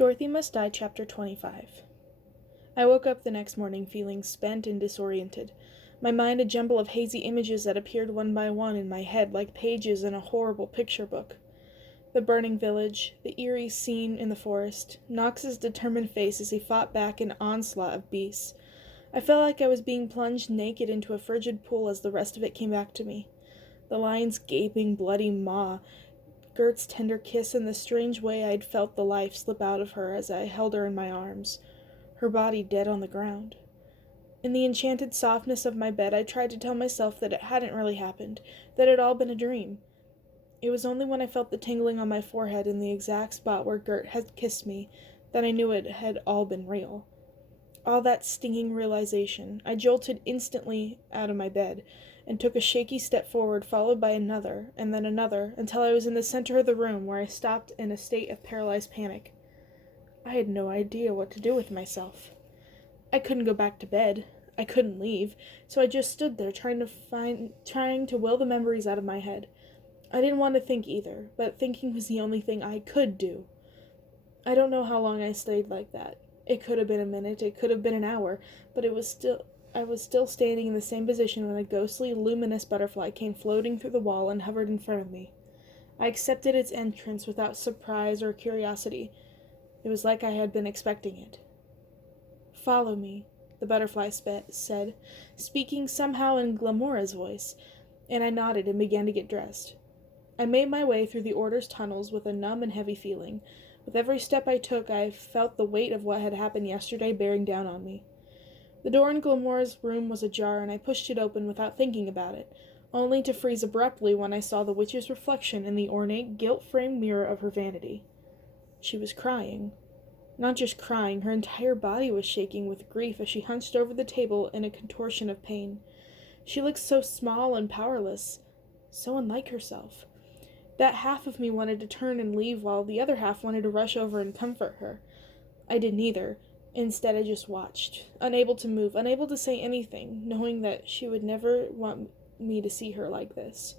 Dorothy Must Die, Chapter 25. I woke up the next morning feeling spent and disoriented, my mind a jumble of hazy images that appeared one by one in my head like pages in a horrible picture book. The burning village, the eerie scene in the forest, Knox's determined face as he fought back an onslaught of beasts. I felt like I was being plunged naked into a frigid pool as the rest of it came back to me. The lion's gaping, bloody maw, Gert's tender kiss, and the strange way I'd felt the life slip out of her as I held her in my arms, her body dead on the ground. In the enchanted softness of my bed, I tried to tell myself that it hadn't really happened, that it had all been a dream. It was only when I felt the tingling on my forehead in the exact spot where Gert had kissed me that I knew it had all been real. All that stinging realization, I jolted instantly out of my bed, and took a shaky step forward, followed by another, and then another, until I was in the center of the room, where I stopped in a state of paralyzed panic. I had no idea what to do with myself. I couldn't go back to bed. I couldn't leave, so I just stood there trying to will the memories out of my head. I didn't want to think either, but thinking was the only thing I could do. I don't know how long I stayed like that. It could have been a minute, it could have been an hour, but I was still standing in the same position when a ghostly, luminous butterfly came floating through the wall and hovered in front of me. I accepted its entrance without surprise or curiosity. It was like I had been expecting it. "Follow me," the butterfly said, speaking somehow in Glamora's voice, and I nodded and began to get dressed. I made my way through the Order's tunnels with a numb and heavy feeling. With every step I took, I felt the weight of what had happened yesterday bearing down on me. The door in Glamora's room was ajar, and I pushed it open without thinking about it, only to freeze abruptly when I saw the witch's reflection in the ornate, gilt-framed mirror of her vanity. She was crying. Not just crying, her entire body was shaking with grief as she hunched over the table in a contortion of pain. She looked so small and powerless, so unlike herself. That half of me wanted to turn and leave, while the other half wanted to rush over and comfort her. I did neither. Instead, I just watched, unable to move, unable to say anything, knowing that she would never want me to see her like this.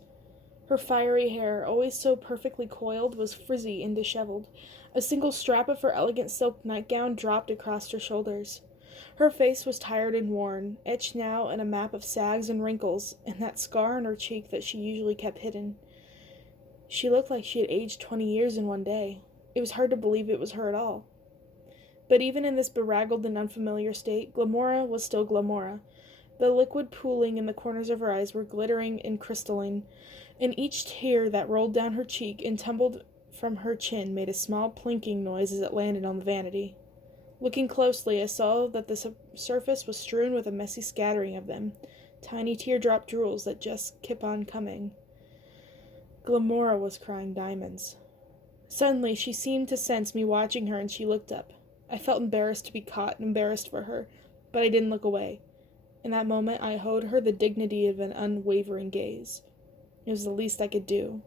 Her fiery hair, always so perfectly coiled, was frizzy and disheveled. A single strap of her elegant silk nightgown dropped across her shoulders. Her face was tired and worn, etched now in a map of sags and wrinkles, and that scar on her cheek that she usually kept hidden. She looked like she had aged 20 years in one day. It was hard to believe it was her at all. But even in this beraggled and unfamiliar state, Glamora was still Glamora. The liquid pooling in the corners of her eyes were glittering and crystalline, and each tear that rolled down her cheek and tumbled from her chin made a small plinking noise as it landed on the vanity. Looking closely, I saw that the surface was strewn with a messy scattering of them, tiny teardrop jewels that just kept on coming. Glamora was crying diamonds. Suddenly, she seemed to sense me watching her, and she looked up. I felt embarrassed to be caught, embarrassed for her, but I didn't look away. In that moment, I owed her the dignity of an unwavering gaze. It was the least I could do.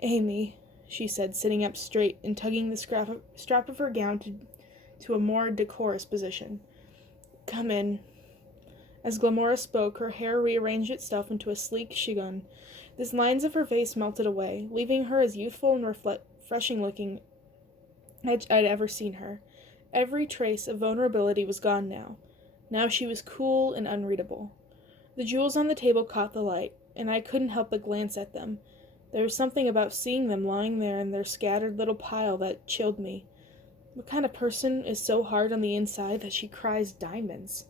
"Amy," she said, sitting up straight and tugging the strap of her gown to a more decorous position. "Come in." As Glamora spoke, her hair rearranged itself into a sleek chiffon. The lines of her face melted away, leaving her as youthful and refreshing-looking as I'd ever seen her. Every trace of vulnerability was gone now. Now she was cool and unreadable. The jewels on the table caught the light, and I couldn't help but glance at them. There was something about seeing them lying there in their scattered little pile that chilled me. What kind of person is so hard on the inside that she cries diamonds?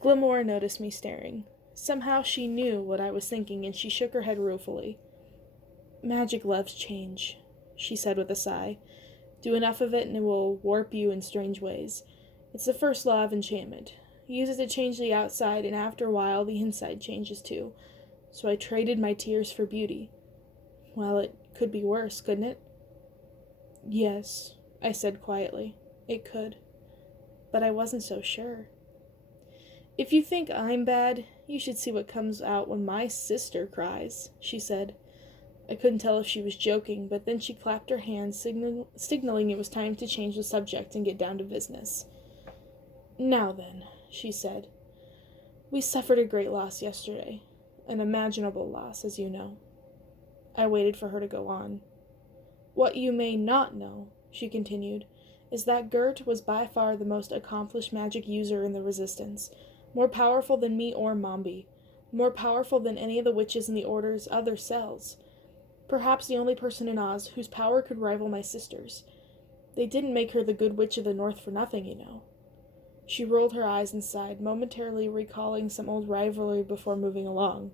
Glamora noticed me staring. Somehow she knew what I was thinking, and she shook her head ruefully. "Magic loves change," she said with a sigh. "Do enough of it and it will warp you in strange ways. It's the first law of enchantment. Use it to change the outside, and after a while the inside changes too. So I traded my tears for beauty. Well, it could be worse, couldn't it?" "Yes," I said quietly. "It could." But I wasn't so sure. "If you think I'm bad, you should see what comes out when my sister cries," she said. I couldn't tell if she was joking, but then she clapped her hands, signaling it was time to change the subject and get down to business. "Now then," she said, "we suffered a great loss yesterday. An imaginable loss, as you know." I waited for her to go on. "What you may not know," she continued, is that Gert was by far the most accomplished magic user in the Resistance, more powerful than me or Mombi, more powerful than any of the witches in the Order's other cells. Perhaps the only person in Oz whose power could rival my sister's. They didn't make her the Good Witch of the North for nothing, you know. She rolled her eyes and sighed, momentarily recalling some old rivalry before moving along.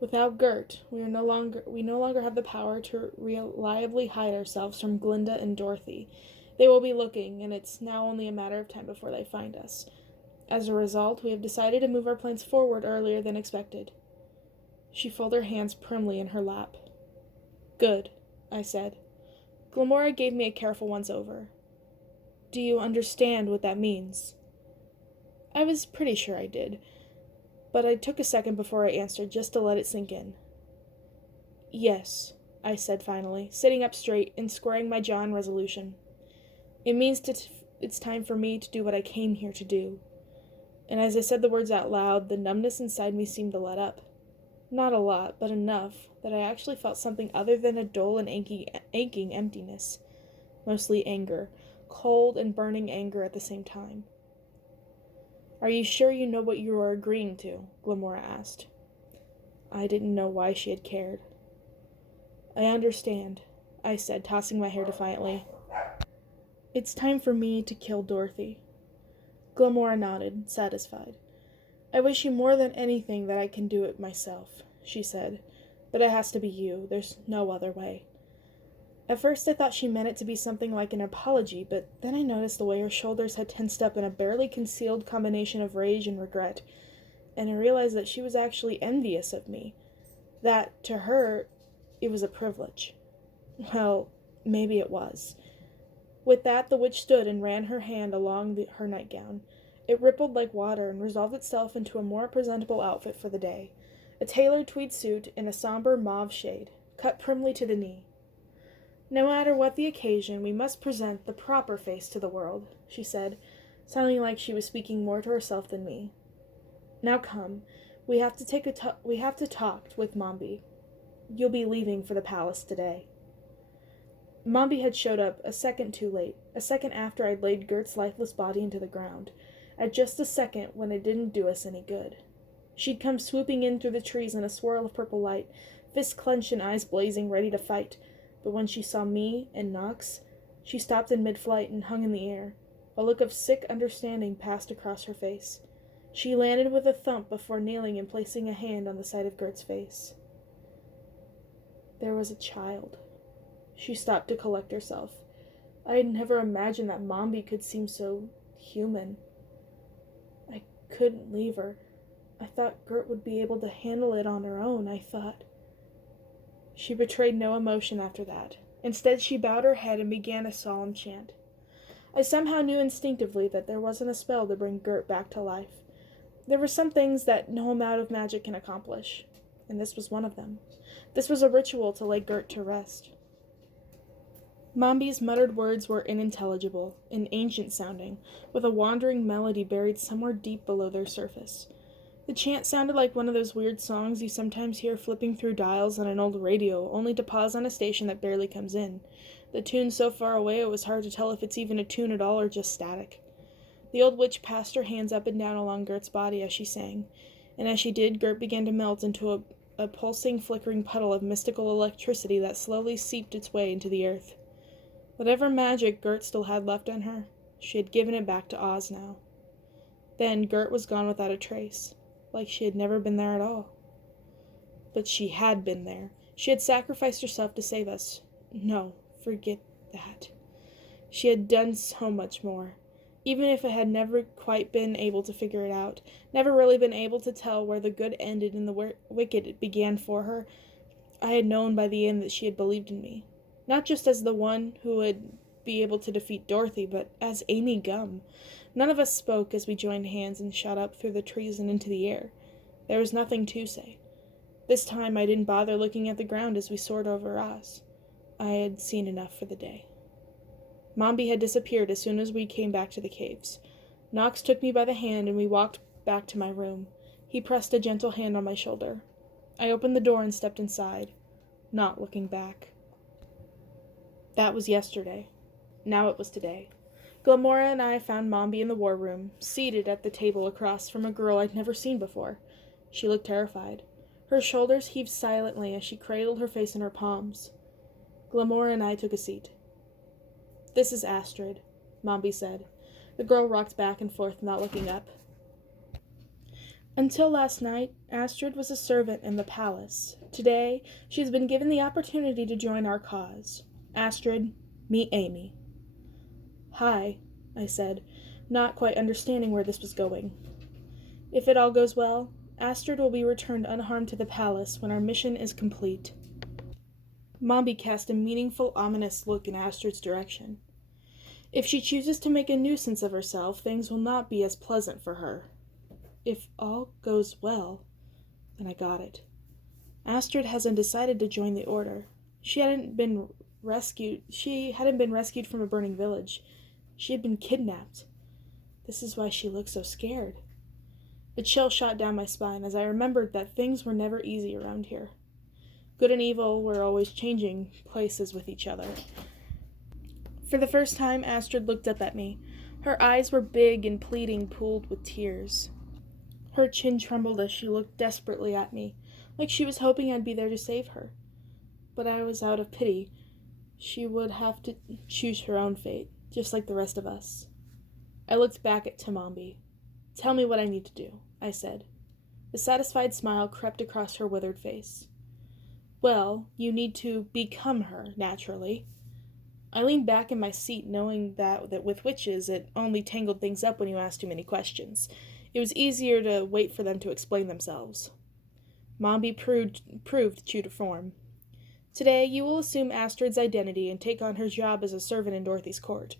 Without Gert, we no longer have the power to reliably hide ourselves from Glinda and Dorothy. They will be looking, and it's now only a matter of time before they find us. As a result, we have decided to move our plans forward earlier than expected. She folded her hands primly in her lap. Good, I said. Glamora gave me a careful once-over. Do you understand what that means? I was pretty sure I did, but I took a second before I answered, just to let it sink in. Yes, I said finally, sitting up straight and squaring my jaw in resolution. It means it's time for me to do what I came here to do. And as I said the words out loud, the numbness inside me seemed to let up. Not a lot, but enough that I actually felt something other than a dull and aching emptiness. Mostly anger, cold and burning anger at the same time. Are you sure you know what you are agreeing to? Glamora asked. I didn't know why she had cared. I understand, I said, tossing my hair defiantly. It's time for me to kill Dorothy. Glamora nodded, satisfied. I wish you more than anything that I can do it myself, she said. But it has to be you. There's no other way. At first I thought she meant it to be something like an apology, but then I noticed the way her shoulders had tensed up in a barely concealed combination of rage and regret, and I realized that she was actually envious of me. That, to her, it was a privilege. Well, maybe it was. With that, the witch stood and ran her hand along her nightgown. It rippled like water and resolved itself into a more presentable outfit for the day. A tailored tweed suit in a somber mauve shade, cut primly to the knee. No matter what the occasion, we must present the proper face to the world, she said, sounding like she was speaking more to herself than me. Now come, we have to talk with Mombi. You'll be leaving for the palace today. Mombi had showed up a second too late, a second after I'd laid Gert's lifeless body into the ground, at just a second when it didn't do us any good. She'd come swooping in through the trees in a swirl of purple light, fists clenched and eyes blazing, ready to fight, but when she saw me and Nox, she stopped in mid-flight and hung in the air. A look of sick understanding passed across her face. She landed with a thump before kneeling and placing a hand on the side of Gert's face. There was a child. She stopped to collect herself. I had never imagined that Mombi could seem so human. I couldn't leave her. I thought Gert would be able to handle it on her own, I thought. She betrayed no emotion after that. Instead, she bowed her head and began a solemn chant. I somehow knew instinctively that there wasn't a spell to bring Gert back to life. There were some things that no amount of magic can accomplish, and this was one of them. This was a ritual to lay Gert to rest. Mombi's muttered words were unintelligible and ancient-sounding, with a wandering melody buried somewhere deep below their surface. The chant sounded like one of those weird songs you sometimes hear flipping through dials on an old radio, only to pause on a station that barely comes in. The tune's so far away it was hard to tell if it's even a tune at all or just static. The old witch passed her hands up and down along Gert's body as she sang, and as she did, Gert began to melt into a pulsing, flickering puddle of mystical electricity that slowly seeped its way into the earth. Whatever magic Gert still had left on her, she had given it back to Oz now. Then Gert was gone without a trace, like she had never been there at all. But she had been there. She had sacrificed herself to save us. No, forget that. She had done so much more. Even if I had never quite been able to figure it out, never really been able to tell where the good ended and the wicked began for her, I had known by the end that she had believed in me. Not just as the one who would be able to defeat Dorothy, but as Amy Gum. None of us spoke as we joined hands and shot up through the trees and into the air. There was nothing to say. This time I didn't bother looking at the ground as we soared over Oz. I had seen enough for the day. Mombi had disappeared as soon as we came back to the caves. Nox took me by the hand and we walked back to my room. He pressed a gentle hand on my shoulder. I opened the door and stepped inside, not looking back. That was yesterday. Now it was today. Glamora and I found Mombi in the war room, seated at the table across from a girl I'd never seen before. She looked terrified. Her shoulders heaved silently as she cradled her face in her palms. Glamora and I took a seat. "This is Astrid," Mombi said. The girl rocked back and forth, not looking up. "Until last night, Astrid was a servant in the palace. Today, she has been given the opportunity to join our cause. Astrid, meet Amy." "Hi," I said, not quite understanding where this was going. "If it all goes well, Astrid will be returned unharmed to the palace when our mission is complete." Mombi cast a meaningful, ominous look in Astrid's direction. "If she chooses to make a nuisance of herself, things will not be as pleasant for her." If all goes well, then I got it. Astrid hasn't decided to join the Order. She hadn't been rescued from a burning village. She had been kidnapped. This is why she looked so scared. A chill shot down my spine as I remembered that things were never easy around here. Good and evil were always changing places with each other. For the first time, Astrid looked up at me. Her eyes were big and pleading, pooled with tears. Her chin trembled as she looked desperately at me, like she was hoping I'd be there to save her. But I was out of pity. She would have to choose her own fate, just like the rest of us. I looked back at Mombi. "Tell me what I need to do," I said. A satisfied smile crept across her withered face. "Well, you need to become her, naturally." I leaned back in my seat, knowing that with witches it only tangled things up when you asked too many questions. It was easier to wait for them to explain themselves. Mombi proved true to form. "Today you will assume Astrid's identity and take on her job as a servant in Dorothy's court.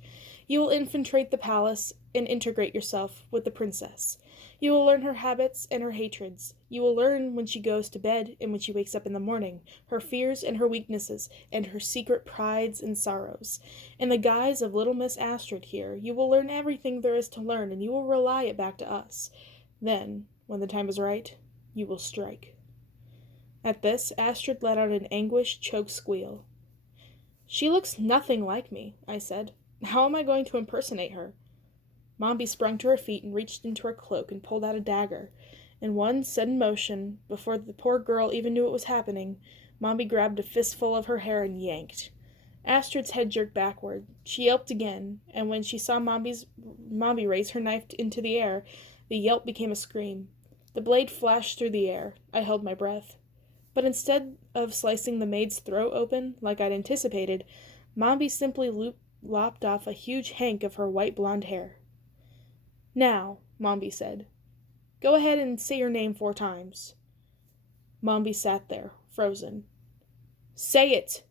You will infiltrate the palace and integrate yourself with the princess. You will learn her habits and her hatreds. You will learn when she goes to bed and when she wakes up in the morning, her fears and her weaknesses, and her secret prides and sorrows. In the guise of little Miss Astrid here, you will learn everything there is to learn, and you will relay it back to us. Then, when the time is right, you will strike." At this, Astrid let out an anguished, choked squeal. "She looks nothing like me," I said. "How am I going to impersonate her?" Mombi sprung to her feet and reached into her cloak and pulled out a dagger. In one sudden motion, before the poor girl even knew what was happening, Mombi grabbed a fistful of her hair and yanked. Astrid's head jerked backward. She yelped again, and when she saw Mombi raise her knife into the air, the yelp became a scream. The blade flashed through the air. I held my breath. But instead of slicing the maid's throat open, like I'd anticipated, Mombi simply lopped off a huge hank of her white blonde hair. "Now," Mombi said, "go ahead and say your name 4 times. Mombi sat there, frozen. "Say it!"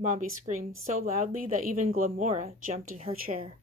Mombi screamed so loudly that even Glamora jumped in her chair.